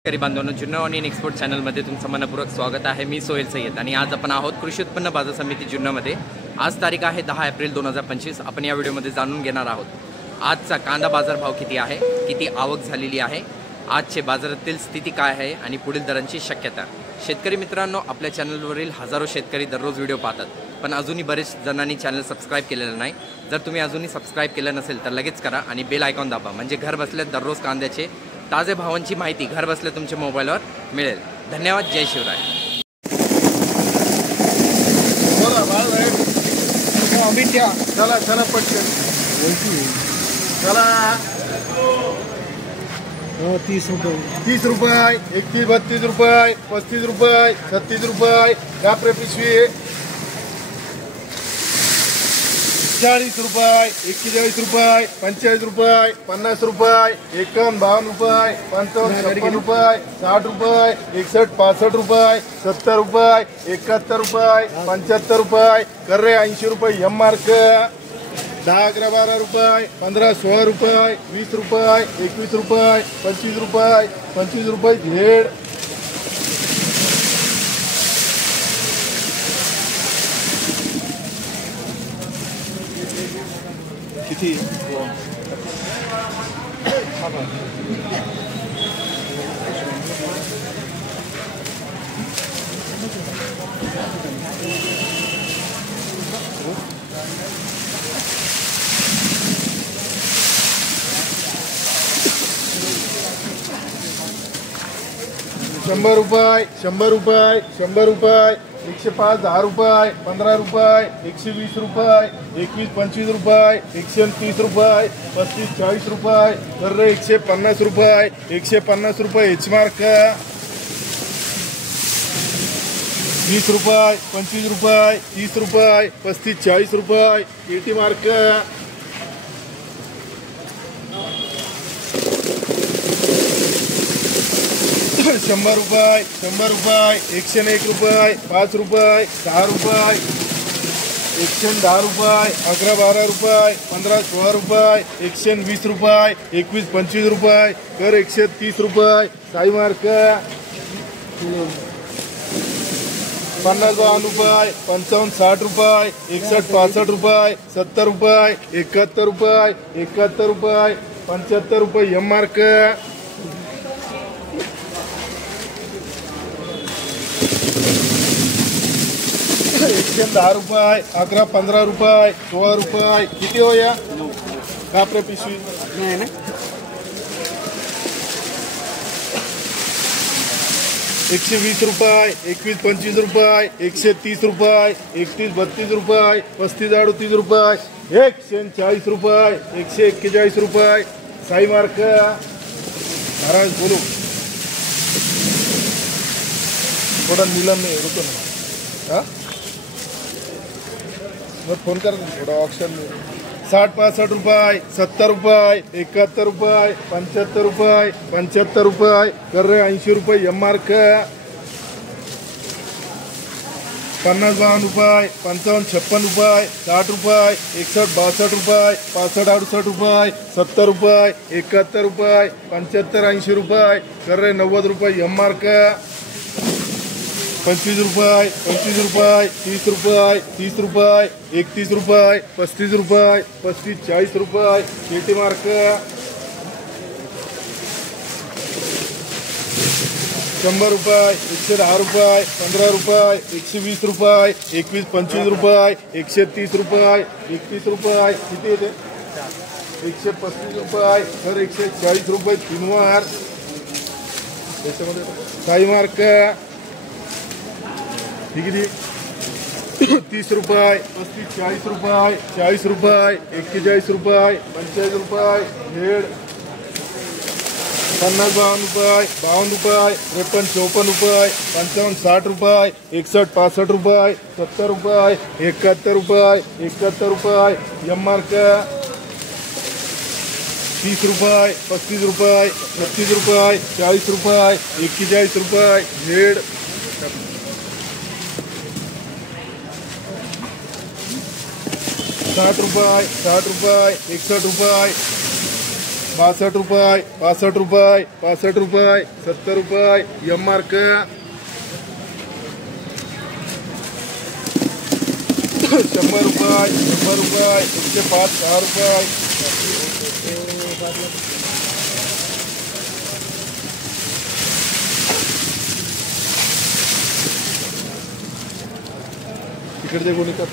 शेतकरी बांधवांनो, Junnar onion export चॅनलमध्ये तुमचं मनपूर्वक स्वागत आहे। मी सोहेल सय्यद आणि आज आपण आहोत कृषी उत्पन्न बाजार समिती जुन्नरमध्ये। आज तारीख आहे 10 एप्रिल 2025। आपण या व्हिडिओमध्ये जाणून घेणार आहोत आजचा कांदा बाजार भाव किती आहे, किती आवक झालेली आहे, आजचे बाजारातील स्थिती काय आहे आणि पुढील दरांची शक्यता। शेतकरी मित्रांनो, आपल्या चॅनलवरील हजारो शेतकरी दररोज व्हिडिओ पाहतात, पण अजूनही बरेच जणांनी चॅनल सबस्क्राइब केलेलं नाही। जर तुम्ही अजूनही सबस्क्राइब केलं नसेल तर लगेच करा आणि बेल आयकॉन दाबा, म्हणजे घर बसल्या दररोज कांद्याचे ताजे भावांची माहिती घर बसल्या तुमच्या मोबाईलवर मिळेल। धन्यवाद। जय शिवराय। चला चला पटकन चला। 30 रुपये, 31, 32 रुपये, 35 रुपये, 36 रुपये, कापरे पिशवी 40 रुपये, 41 रुपये, 45 रुपये, 50 रुपये, 51, 52 रुपये, 55, 56 रुपये, 60 रुपये, 61, 65 रुपये, 70 रुपये, 71 रुपये, 75 रुपये, कर्रे 80 रुपये, एम मार्क 10, 11, 12 रुपये, 15, 16 रुपये, 20 रुपये, 21 रुपये, 25 रुपये, 25 रुपये झेड किती 100 रुपये, 100 रुपये, 100 रुपये, 105, 10 रुपये, 15 रुपये, 120 रुपये, 21, 25 रुपये, 130 रुपये, 35, 40 रुपये, कर्रे 150 रुपये, 150 रुपये, एच मार्क 20 रुपये, 25 रुपये, 30 रुपये, 35, 40 रुपये, एटी मार्क 100 रुपये, 100 रुपये, 101 रुपये, 5 रुपये, 10 रुपये, 110 रुपये, 11, 12 रुपये, 15, 16 रुपये, 120 रुपये, 21, 25 रुपये, कर 130 रुपये, साई मार्क 50, 52 रुपये, 55, 60 रुपये, 61, 65 रुपये, 70 रुपये, 71 रुपये, 71 रुपये, 75 रुपये, एम मार्क 110 रुपये, 11, 15 रुपये, 16 रुपये, किती हो या कापरे पिशवी नाही ना 120 रुपये, 21, 25 रुपये, 130 रुपये, 31, 32 रुपये, 35, 38 रुपये, 140 रुपये, 141 रुपये, साई मार्क महाराज बोलो थोड़ा नीलम में रुको ना। हाँ मग फोन कर थोड़ा ऑप्शन में 60, 65 रुपये, 70 रुपये, 71 रुपये, 75 रुपये, 75 रुपये, कर रहे 80 रुपये, एम मार्क 50, 52 रुपये, 55, 56 रुपये, 60 रुपये, 61, 62 रुपये, 65, 68 रुपये, 70 रुपये, 71 रुपये, 75, 80 रुपये, कर रहे 90 रुपये, एम मार्क 25 रुपये, 25 रुपये, 30 रुपये, 30 रुपये, 31 रुपये, 35 रुपये, 35, 40 रुपये, एटी मार्क 100 रुपये, 110 रुपये, 15 रुपये, 120 रुपये, 21, 25 रुपये, 130 रुपये, 31 रुपये, किती येते 135 रुपये, तर 140 रुपये 3 वार त्याच्यामध्ये साई मार्क ठीक आहे 30 रुपये, 35, 40 रुपये, 40 रुपये, 41 रुपये, 45 रुपये, झेड 50, 52 रुपये, 52 रुपये, 53, 54 रुपये, 55, 60 रुपये, 61, 65 रुपये, 70 रुपये, 71 रुपये, 71 रुपये, एम मार्क 30 रुपये, 35 रुपये, 36 रुपये, 40 रुपये, 41 रुपये, झेड 60 रुपये, 60 रुपये, 61 रुपये, 62 रुपये 65 रुपये 65 रुपये 70 रुपये एम मार्क 100 रुपये 100 रुपये 105 6 रुपये इकडे कोणी का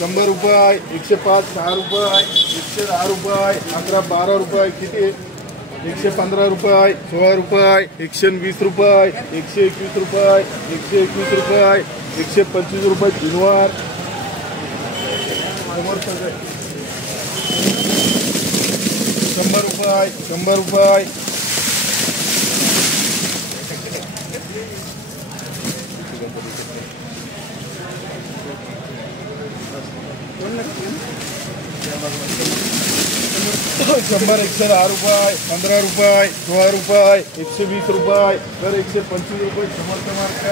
शंभर रुपये 105 6 रुपये 110 रुपये 11 12 रुपये किती 115 रुपये 16 रुपये 120 रुपये 121 रुपये 121 रुपये 125 रुपये जिनवार 100 रुपये शंभर 110 रुपये 15 रुपये 16 रुपये 120 रुपये तर 125 रुपये समोरचा मार्क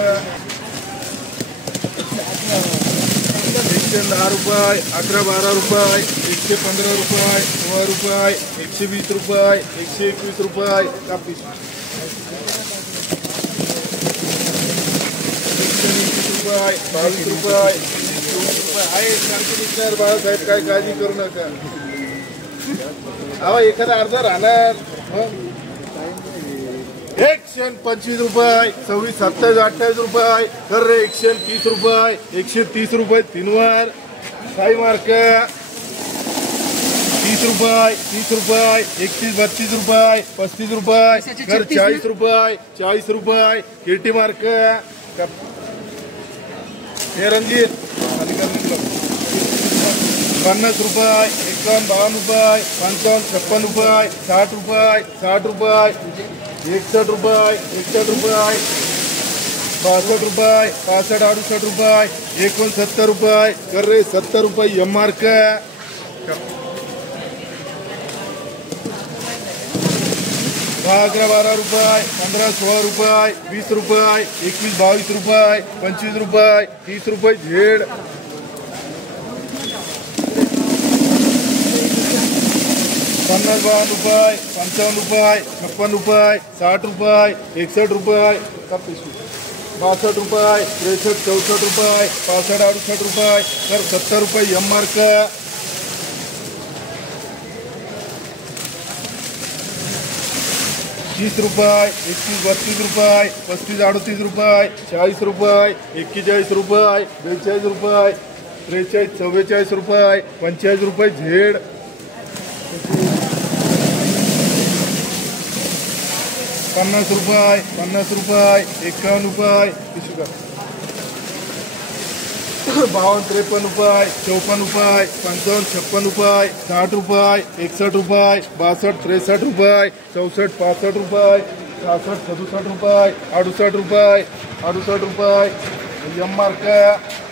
110 रुपये 11 12 रुपये 115 रुपये 16 रुपये 120 रुपये 121 रुपये कापीस 121 रुपये 22 रुपये 24 रुपये आहे सारखे निघणार बाळासाहेब काय काळजी करू नका अहो एखादा अर्धा राहणार 125 रुपये 26 27 28 रुपये कर रे 130 रुपये 130 रुपये 3 वार साई मार्क 30 रुपये 30 रुपये 31 32 रुपये 35 रुपये कर 40 रुपये 40 रुपये किरटी मार्क हे रणजित 50 रुपये 51 52 रुपये 55 56 रुपये 60 रुपये 60 रुपये 61 रुपये 61 रुपये 62 रुपये 65 68 रुपये 69 रुपये कर रे 70 रुपये एम मार्क 11 12 रुपये 15 16 रुपये 20 रुपये 21 22 रुपये 25 रुपये 30 रुपये झेड 50 52 रुपये 55 रुपये 56 रुपये 60 रुपये 61 रुपये 62 रुपये 63 64 रुपये 65 68 रुपये कर 70 रुपये एम मार्क 30 रुपये 31 32 रुपये 35 38 रुपये 40 रुपये 41 रुपये 42 रुपये 43 44 रुपये 45 रुपये झेड 50 रुपये 51 रुपये 52 रुपये 53 रुपये 54 रुपये 55 56 रुपये 60 रुपये 61 रुपये 62 63 रुपये 64 65 रुपये 66 67 रुपये 68 रुपये 68 रुपये एम मार्क